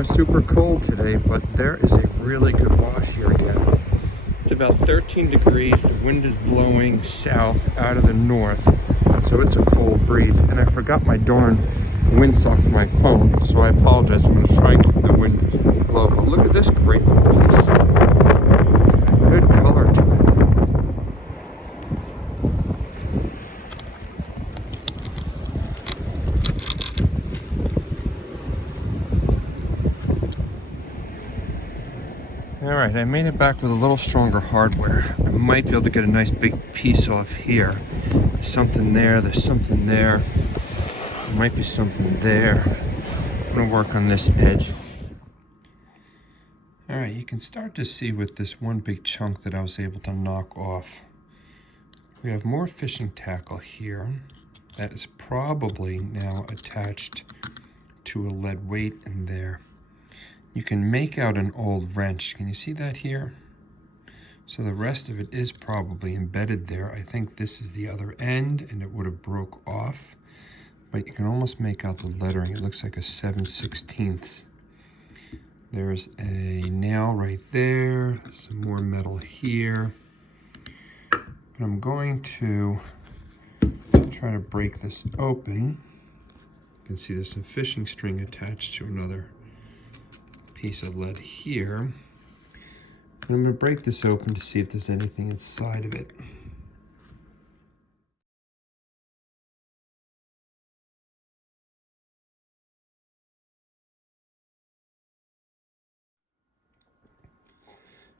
are super cold today, but there is a really good wash here again. It's about 13 degrees. The wind is blowing south out of the north, so it's a cold breeze. And I forgot my darn windsock for my phone, so I apologize. I'm going to try and keep the wind low. But look at this great little piece. Good color to it. Alright, I made it back with a little stronger hardware. I might be able to get a nice big piece off here. There's something there, there's something there. There might be something there. I'm going to work on this edge. Alright, you can start to see with this one big chunk that I was able to knock off. We have more fishing tackle here. That is probably now attached to a lead weight in there. You can make out an old wrench. Can you see that here? So the rest of it is probably embedded there. I think this is the other end and it would have broke off. But you can almost make out the lettering. It looks like a 7/16. There's a nail right there. Some more metal here. But I'm going to try to break this open. You can see there's some fishing string attached to another piece of lead here. And I'm going to break this open to see if there's anything inside of it.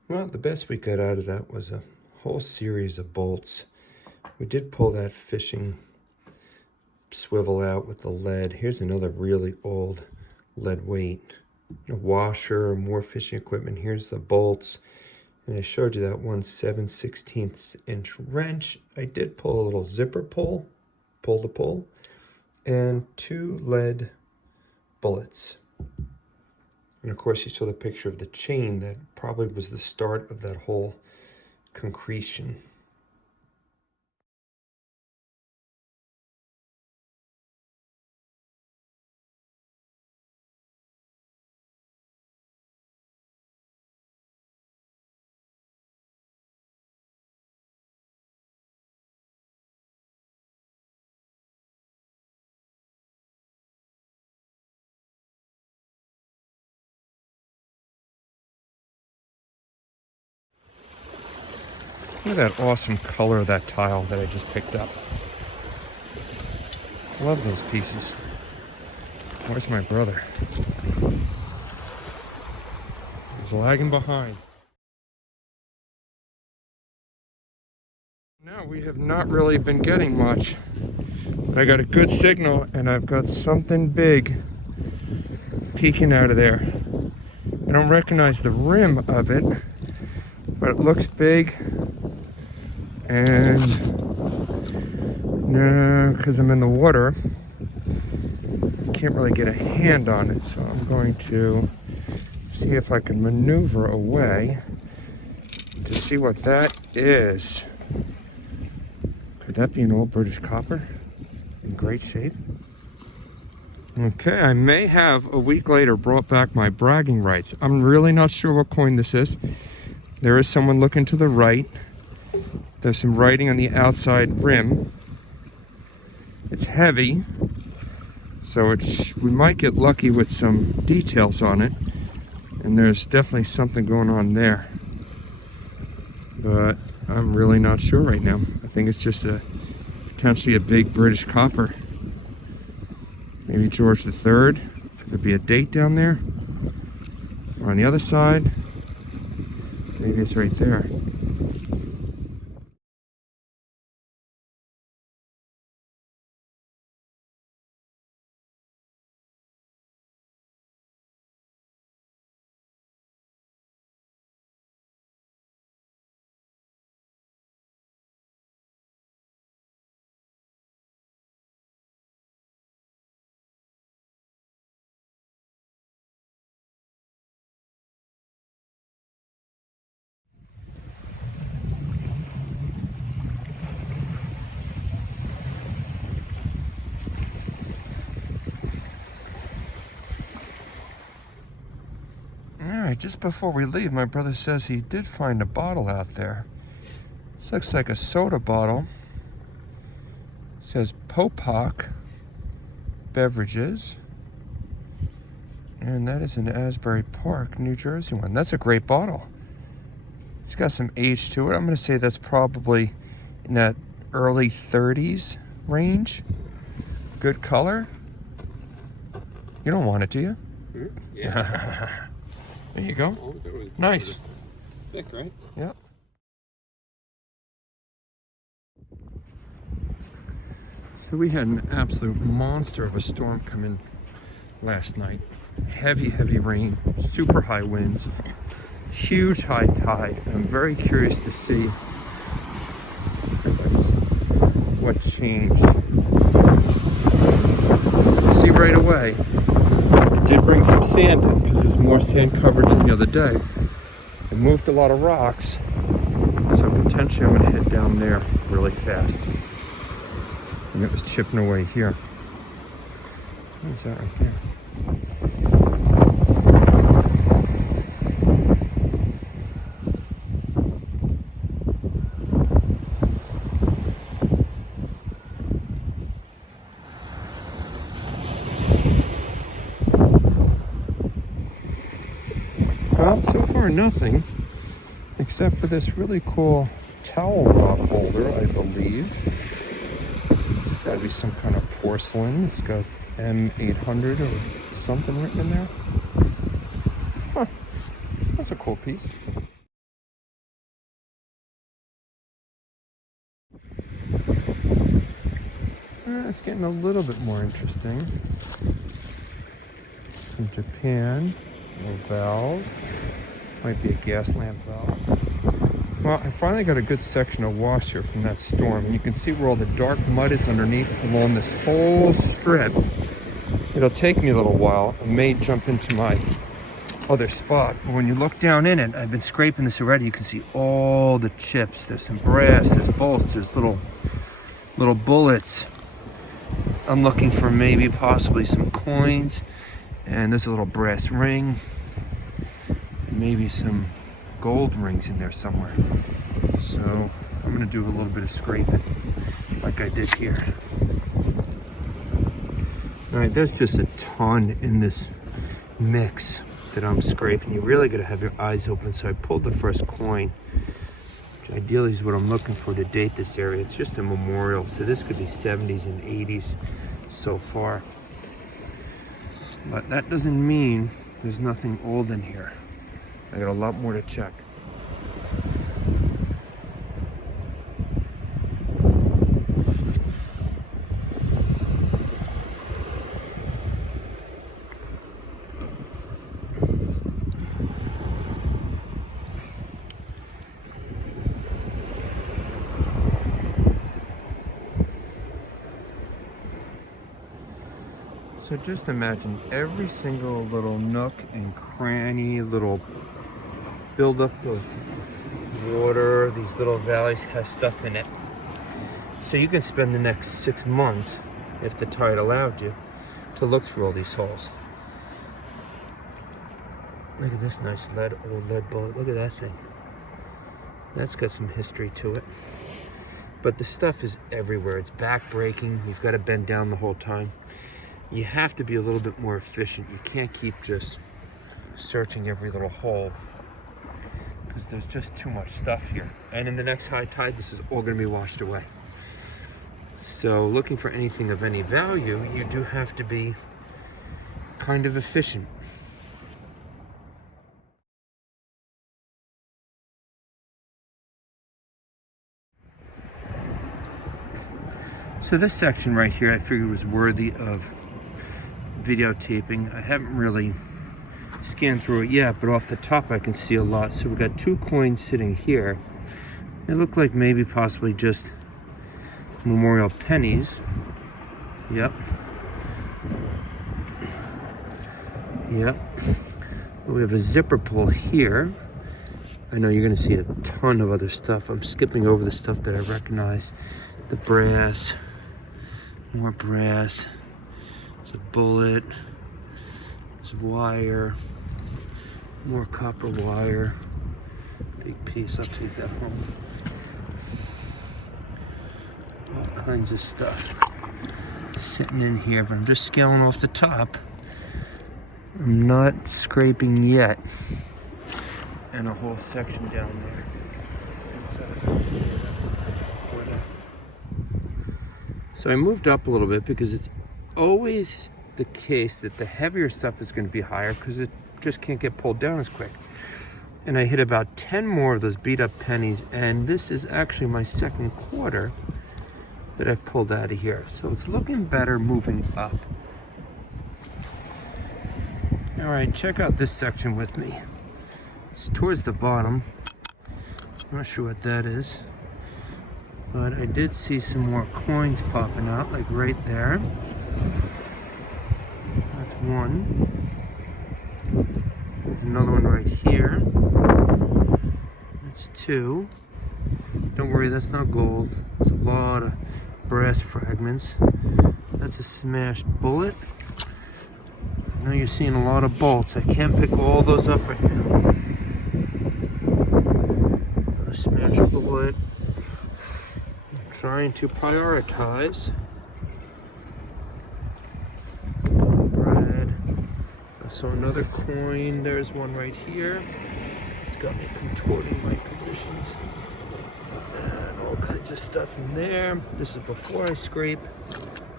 Well, the best we got out of that was a whole series of bolts. We did pull that fishing swivel out with the lead. Here's another really old lead weight. A washer, more fishing equipment. Here's the bolts. And I showed you that one 7/16 inch wrench. I did pull a little zipper pull to pull, and 2 lead bullets. And of course you saw the picture of the chain that probably was the start of that whole concretion. Look at that awesome color of that tile that I just picked up. Love those pieces. Where's my brother? He's lagging behind. No, we have not really been getting much. I got a good signal and I've got something big peeking out of there. I don't recognize the rim of it, but it looks big. And no, because I'm in the water, I can't really get a hand on it. So I'm going to see if I can maneuver away to see what that is. Could that be an old British copper in great shape? Okay, I may have a week later brought back my bragging rights. I'm really not sure what coin this is. There is someone looking to the right. There's some writing on the outside rim. It's heavy, so we might get lucky with some details on it. And there's definitely something going on there. But I'm really not sure right now. I think it's just potentially a big British copper. Maybe George III. Could there be a date down there? Or on the other side? Maybe it's right there. just before we leave, my brother says he did find a bottle out there. This looks like a soda bottle. It says Popak Beverages. And that is an Asbury Park, New Jersey one. That's a great bottle. It's got some age to it. I'm going to say that's probably in that early 30s range. Good color. You don't want it, do you? Yeah. There you go. Oh, Nice. Thick, right? Yep. So we had an absolute monster of a storm come in last night. Heavy rain, super high winds, huge high tide. I'm very curious to see what changed. See right away. It did bring some sand in because there's more sand coverage than the other day. It moved a lot of rocks, so potentially I'm going to head down there really fast. And it was chipping away here. What is that right here? Well, so far nothing, except for this really cool towel rock holder, I believe. It's got to be some kind of porcelain. It's got M800 or something written in there. Huh, that's a cool piece. It's getting a little bit more interesting. From Japan. Little valve. Might be a gas lamp valve. Well, I finally got a good section of wash here from that storm, and you can see where all the dark mud is underneath along this whole strip. It'll take me a little while. I may jump into my other spot, but when you look down in it, I've been scraping this already, you can see all the chips. There's some brass, there's bolts, there's little bullets. I'm looking for maybe possibly some coins. And there's a little brass ring, and maybe some gold rings in there somewhere. So I'm gonna do a little bit of scraping like I did here. All right, there's just a ton in this mix that I'm scraping. You really gotta have your eyes open. So I pulled the first coin, which ideally is what I'm looking for to date this area. It's just a memorial. So this could be 70s and 80s so far. But that doesn't mean there's nothing old in here. I got a lot more to check. So just imagine every single little nook and cranny, little buildup of water, these little valleys have stuff in it. So you can spend the next 6 months, if the tide allowed you, to look through all these holes. Look at this nice old lead bullet. Look at that thing. That's got some history to it. But the stuff is everywhere. It's back-breaking. You've got to bend down the whole time. You have to be a little bit more efficient. You can't keep just searching every little hole because there's just too much stuff here. And in the next high tide, this is all going to be washed away. So looking for anything of any value, you do have to be kind of efficient. So this section right here, I figured was worthy of videotaping. I haven't really scanned through it yet, but off the top I can see a lot. So we've got 2 coins sitting here. They look like maybe possibly just memorial pennies. Yep. We have a zipper pull here. I know you're going to see a ton of other stuff. I'm skipping over the stuff that I recognize. The brass, more brass. It's a bullet, it's wire, More copper wire. Big piece, I'll take that home. All kinds of stuff sitting in here, but I'm just scaling off the top. I'm not scraping yet. And a whole section down there. So I moved up a little bit because it's always the case that the heavier stuff is going to be higher because it just can't get pulled down as quick. And I hit about 10 more of those beat up pennies, and this is actually my second quarter that I've pulled out of here. So it's looking better moving up. All right, check out this section with me. It's towards the bottom. I'm not sure what that is, but I did see some more coins popping out, like right there. That's one. There's another one right here. That's two. Don't worry, that's not gold. It's a lot of brass fragments. That's a smashed bullet. Now you're seeing a lot of bolts. I can't pick all those up right now. A smashed bullet. I'm trying to prioritize. Bread. I saw another coin. There's one right here. It's got me contorting my positions. And all kinds of stuff in there. This is before I scrape.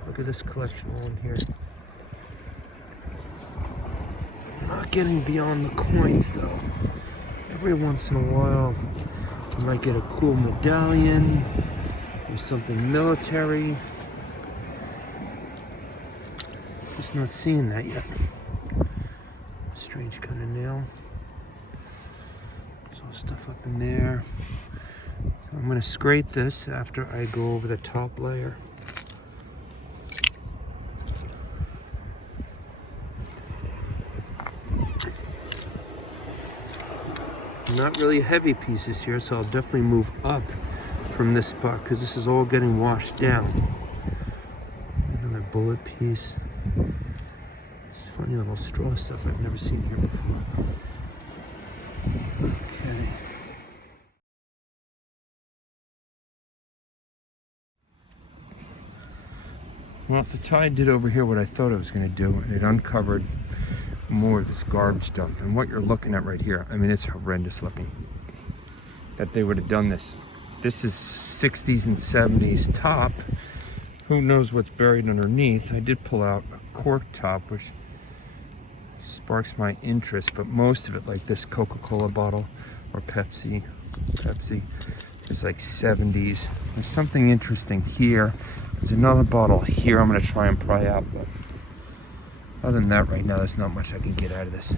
Look at this collection all in here. Not getting beyond the coins though. Every once in a while I might get a cool medallion or something military. Just not seeing that yet. Strange kind of nail. There's all stuff up in there. So I'm going to scrape this after I go over the top layer. Not really heavy pieces here, so I'll definitely move up from this spot because this is all getting washed down. Another bullet piece. It's funny little straw stuff I've never seen here before. Okay. Well, the tide did over here what I thought it was going to do, and it uncovered more of this garbage dump. And what you're looking at right here, I mean, it's horrendous looking that they would have done this. This is 60s and 70s top. Who knows what's buried underneath. I did pull out a cork top, which sparks my interest, but most of it, like this Coca-Cola bottle or Pepsi, is like 70s. There's something interesting here. There's another bottle here I'm going to try and pry out, but other than that, right now, there's not much I can get out of this,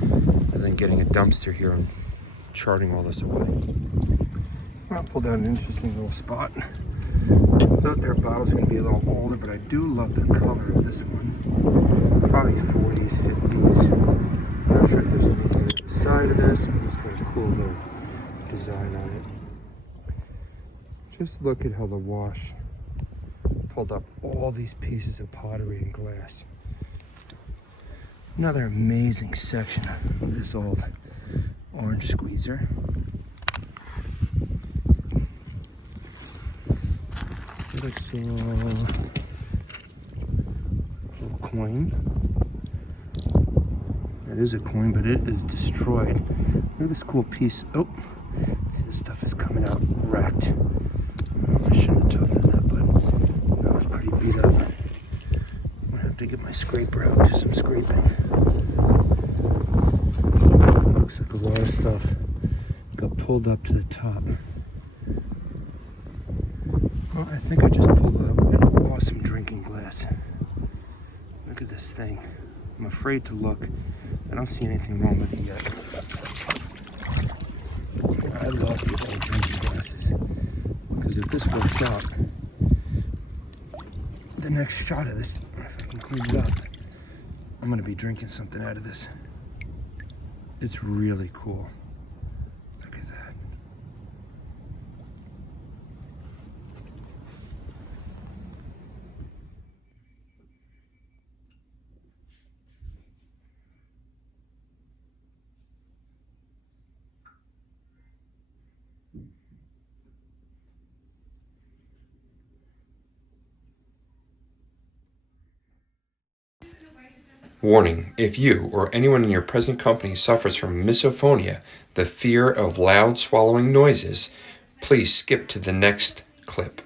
other than getting a dumpster here and charting all this away. I pulled out an interesting little spot. Thought their bottle's going to be a little older, but I do love the color of this one. Probably 40s, 50s. Not sure if there's anything on the side of this, but it's got a cool little design on it. Just look at how the wash pulled up all these pieces of pottery and glass. Another amazing section of this old orange squeezer. Looks a little coin. That is a coin, but it is destroyed. Look at this cool piece. Oh, this stuff is coming out wrecked. I shouldn't have told you that, but that was pretty beat up. I'm gonna have to get my scraper out, do some scraping. Looks like a lot of stuff got pulled up to the top. Well, I think I just pulled up an awesome drinking glass. Look at this thing. I'm afraid to look. I don't see anything wrong with it yet. I love the old drinking glasses. Because if this works out, the next shot of this, if I can clean it up, I'm going to be drinking something out of this. It's really cool. Look at that. Warning, if you or anyone in your present company suffers from misophonia, the fear of loud swallowing noises, please skip to the next clip.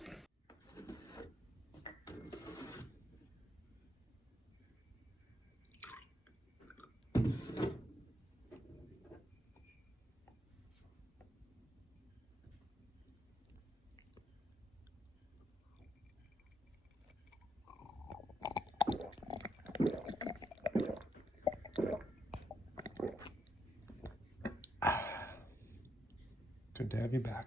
Good to have you back.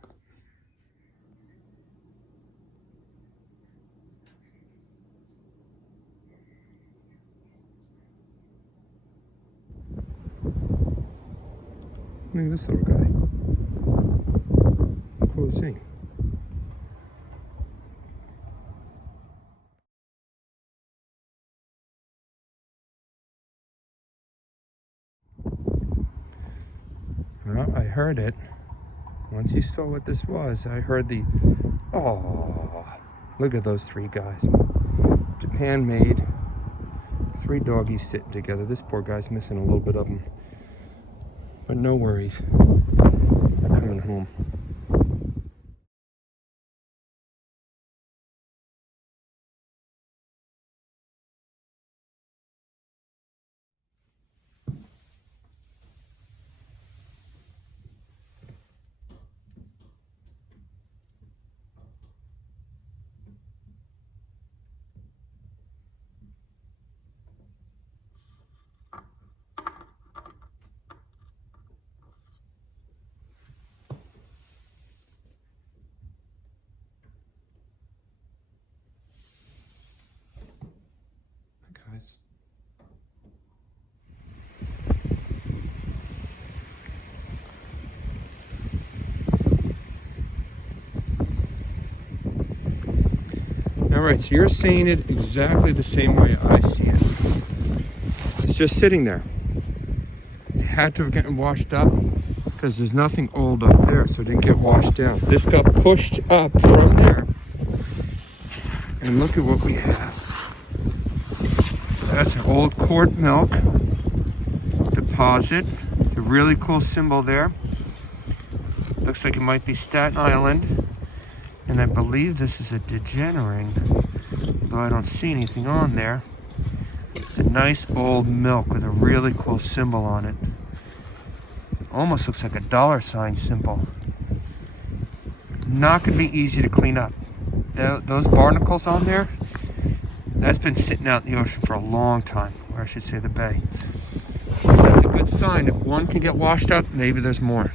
Look at this little guy. How cool is he? Well, I heard it. Once you saw what this was, I heard the, oh, look at those three guys. Japan made 3 doggies sitting together. This poor guy's missing a little bit of them. But no worries. I'm coming home. Guys. Alright, so you're seeing it exactly the same way I see it. It's just sitting there. It had to have gotten washed up because there's nothing old up there, so it didn't get washed down. This got pushed up from there. And look at what we have. That's an old quart milk deposit. A really cool symbol there. Looks like it might be Staten Island. And I believe this is a degenerating, although I don't see anything on there. It's a nice old milk with a really cool symbol on it. Almost looks like a $sign symbol. Not going to be easy to clean up. Those barnacles on there, that's been sitting out in the ocean for a long time, or I should say the bay. That's a good sign. If one can get washed up, maybe there's more.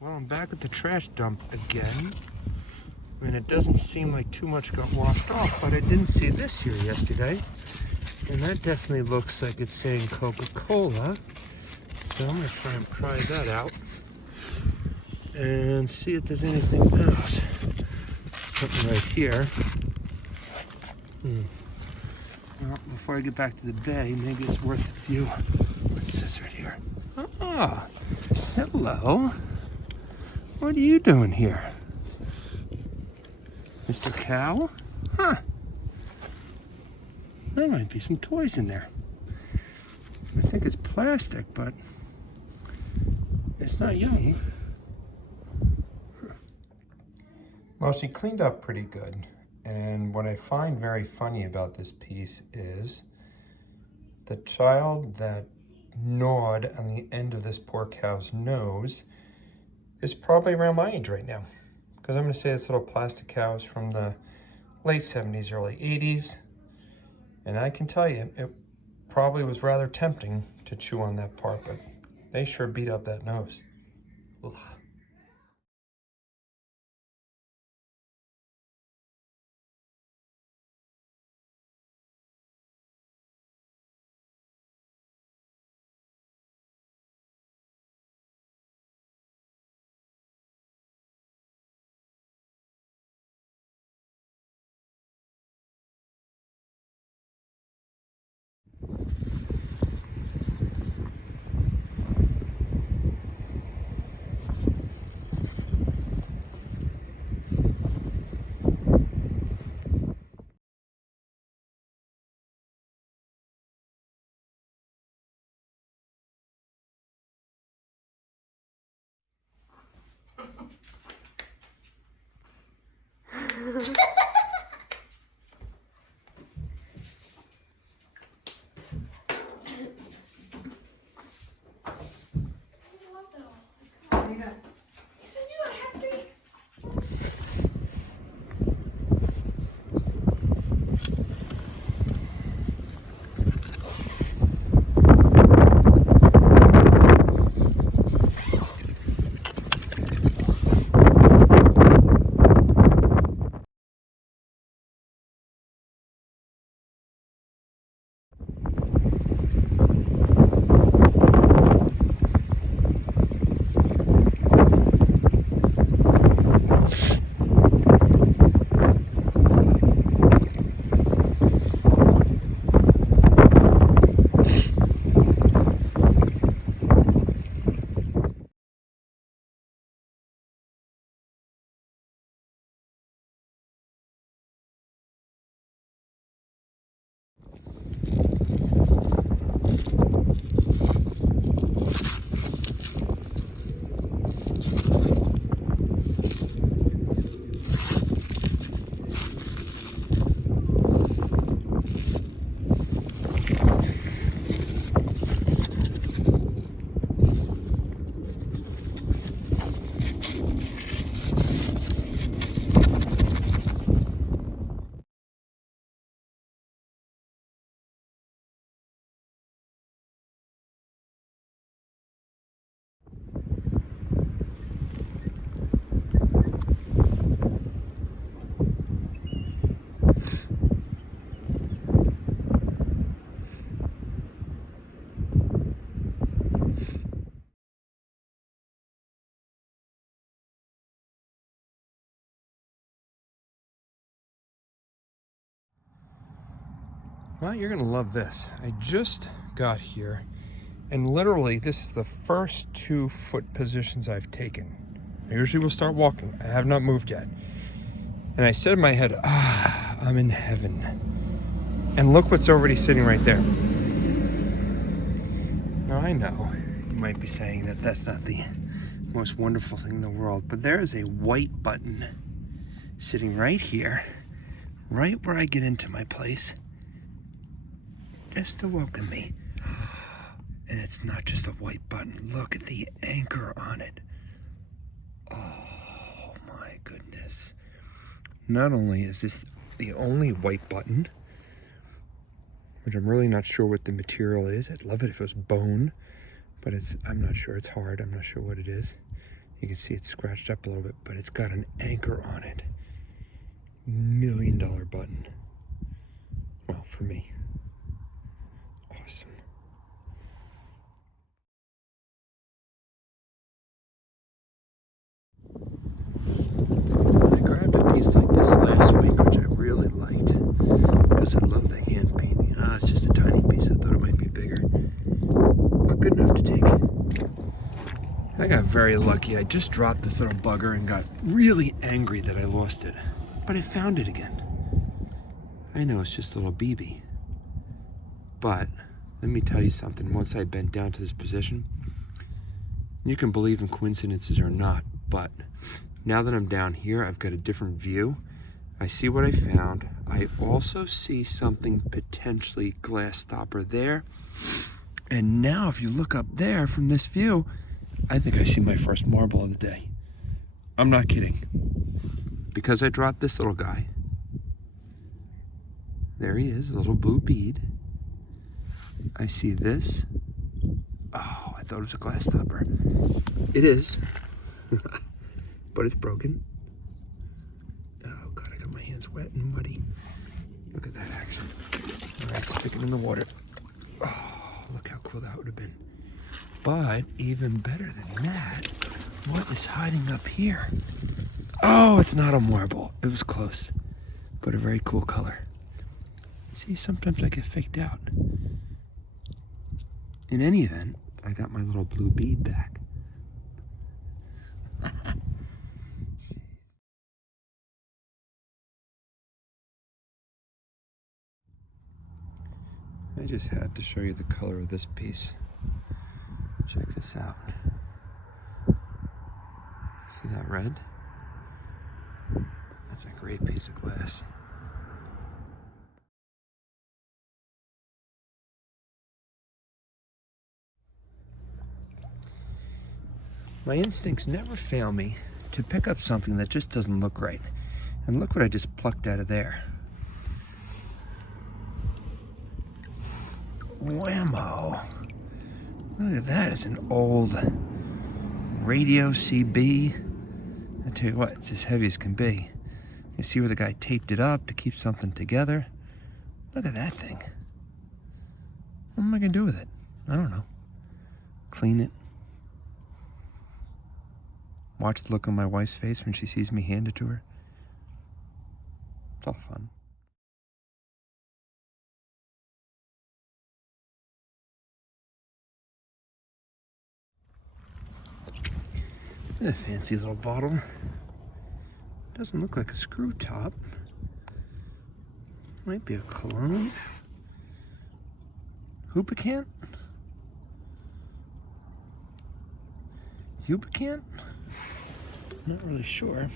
Well, I'm back at the trash dump again. I mean, it doesn't seem like too much got washed off, but I didn't see this here yesterday. And that definitely looks like it's saying Coca-Cola. So I'm going to try and pry that out and see if there's anything else. Something right here. Well, before I get back to the bay, maybe it's worth a view. What's this right here? Ah, hello. What are you doing here? Mr. Cow? Huh. There might be some toys in there. I think it's plastic, but it's not yummy. Well, she cleaned up pretty good. And what I find very funny about this piece is the child that gnawed on the end of this poor cow's nose is probably around my age right now. Because I'm going to say this little plastic cow is from the late 70s, early 80s. And I can tell you, it probably was rather tempting to chew on that part, but they sure beat up that nose. Ugh. Well, you're gonna love this. I just got here, and literally this is the first 2-foot positions I've taken. I usually will start walking. I have not moved yet. And I said in my head, I'm in heaven. And look what's already sitting right there. Now I know you might be saying that that's not the most wonderful thing in the world, but there is a white button sitting right here, right where I get into my place, just to welcome me. And it's not just a white button. Look at the anchor on it. Oh my goodness. Not only is this the only white button, which I'm really not sure what the material is. I'd love it if it was bone, but I'm not sure. It's hard. I'm not sure what it is. You can see it's scratched up a little bit, but it's got an anchor on it. $1 million button. Well, for me. Awesome. I grabbed a piece like this last week, which I really liked, because I love the hand painting. It's just a tiny piece. I thought it might be bigger, but good enough to take. I got very lucky. I just dropped this little bugger and got really angry that I lost it, but I found it again. I know it's just a little BB, but let me tell you something. Once I bent down to this position, you can believe in coincidences or not, but now that I'm down here, I've got a different view. I see what I found. I also see something potentially glass stopper there. And now if you look up there from this view, I think I see my first marble of the day. I'm not kidding. Because I dropped this little guy. There he is, a little blue bead. I see this. Oh, I thought it was a glass stopper. It is. But it's broken. Oh God, I got my hands wet and muddy. Look at that action. All right, stick it in the water. Oh, look how cool that would have been. But even better than that, what is hiding up here? Oh, it's not a marble. It was close, but a very cool color. See, sometimes I get faked out. In any event, I got my little blue bead back. I just had to show you the color of this piece. Check this out. See that red? That's a great piece of glass. My instincts never fail me to pick up something that just doesn't look right. And look what I just plucked out of there. Whammo. Look at that. It's an old radio CB. I tell you what, it's as heavy as can be. You see where the guy taped it up to keep something together. Look at that thing. What am I going to do with it? I don't know. Clean it. Watch the look on my wife's face when she sees me hand it to her. It's all fun. A fancy little bottle. Doesn't look like a screw top. Might be a cologne. Hoopicant? Hoopicant? Not really sure.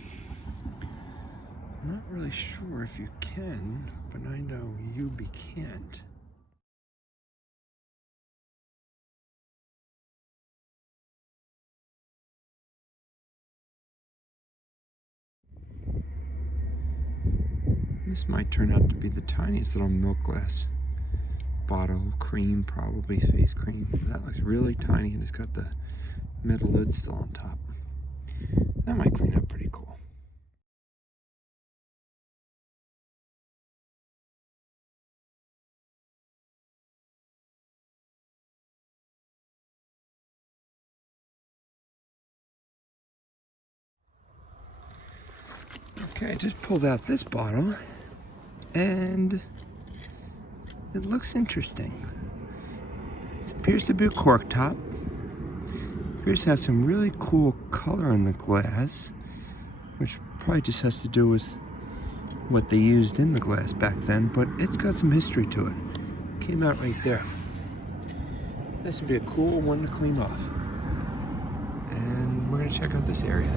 Not really sure if you can, but I know you can't. This might turn out to be the tiniest little milk glass bottle of cream, probably face cream. That looks really tiny and it's got the metal lid still on top. That might clean up pretty cool. Okay, I just pulled out this bottle and it looks interesting. It appears to be a cork top. It appears to have some really cool color in the glass, which probably just has to do with what they used in the glass back then, but it's got some history to it. Came out right there. This would be a cool one to clean off. And we're gonna check out this area.